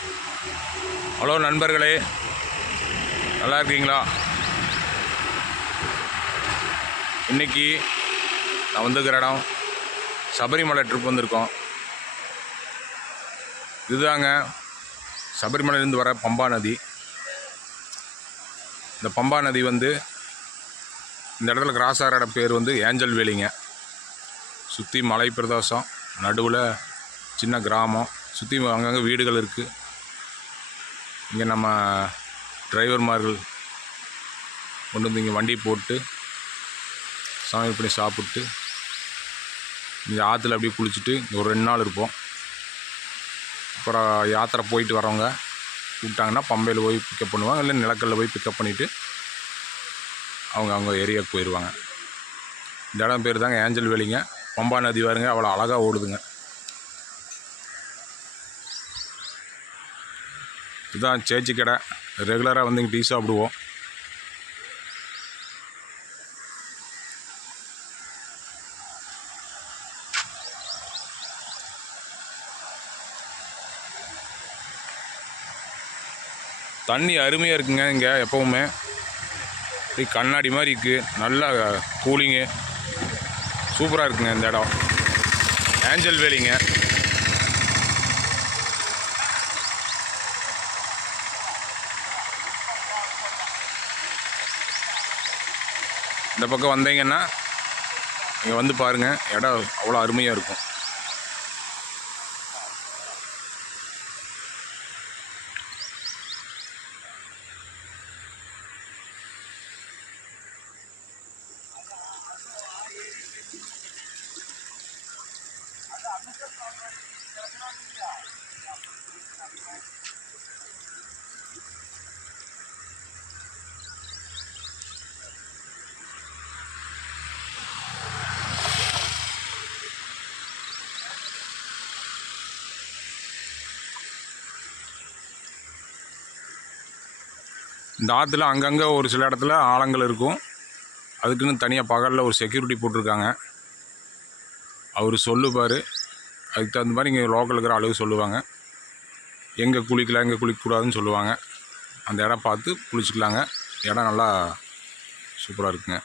Hello நண்பர்களே, நல்லா இருக்கீங்களா? இன்றைக்கி நான் வந்துக்கிற இடம் சபரிமலை ட்ரிப் வந்திருக்கோம். இதுதாங்க சபரிமலையிலேருந்து வர பம்பா நதி. இந்த பம்பா நதி வந்து இந்த இடத்துல கிராஸ் ஆகிற இடம் பேர் வந்து ஏஞ்சல் வேலிங்க. சுற்றி மலை பிரதேசம், நடுவில் சின்ன கிராமம், சுற்றி அங்கங்கே வீடுகள் இருக்குது. இங்கே நம்ம டிரைவர்மார்கள் கொண்டு வந்து இங்கே வண்டி போட்டு சமையல் பண்ணி சாப்பிட்டு இங்கே ஆற்றுல அப்படியே குளிச்சுட்டு இங்கே ஒரு 2 நாள் இருப்போம். அப்புறம் யாத்திரை போயிட்டு வரவங்க கூப்பிட்டாங்கன்னா பம்பையில் போய் பிக்கப் பண்ணுவாங்க, இல்லை நிலக்கல்ல போய் பிக்கப் பண்ணிவிட்டு அவங்க ஏரியாவுக்கு போயிடுவாங்க. இந்த இடம் பேர் தாங்க ஏஞ்சல் வேலிங்க. பம்பா நதி பாருங்க, அவ்வளோ அழகாக ஓடுதுங்க. இதுதான் சேச்சி கடை. ரெகுலராக வந்து இங்கே டீ சாப்பிடுவோம். தண்ணி அருமையாக இருக்குங்க. இங்கே எப்போவுமே இப்படி கண்ணாடி மாதிரி இருக்குது. நல்லா கூலிங்கு சூப்பராக இருக்குங்க இந்த இடம். ஏஞ்சல் வேலிங்க. இந்த பக்கம் வந்தீங்கன்னா நீங்கள் வந்து பாருங்கள், இடம் அவ்வளோ அருமையாக இருக்கும். இந்த ஆற்றுல அங்கங்கே ஒரு சில இடத்துல ஆழங்கள் இருக்கும். அதுக்குன்னு தனியாக பகலில் ஒரு செக்யூரிட்டி போட்டிருக்காங்க. அவர் சொல்லுவார், அதுக்கு தகுந்த மாதிரி இங்கே லோக்கல் இருக்கிற அளவு சொல்லுவாங்க. எங்கே குளிக்கலாம், எங்கே குளிக்கக்கூடாதுன்னு சொல்லுவாங்க. அந்த இடம் பார்த்து குளிச்சுக்கலாங்க. இடம் நல்லா சூப்பராக இருக்குங்க.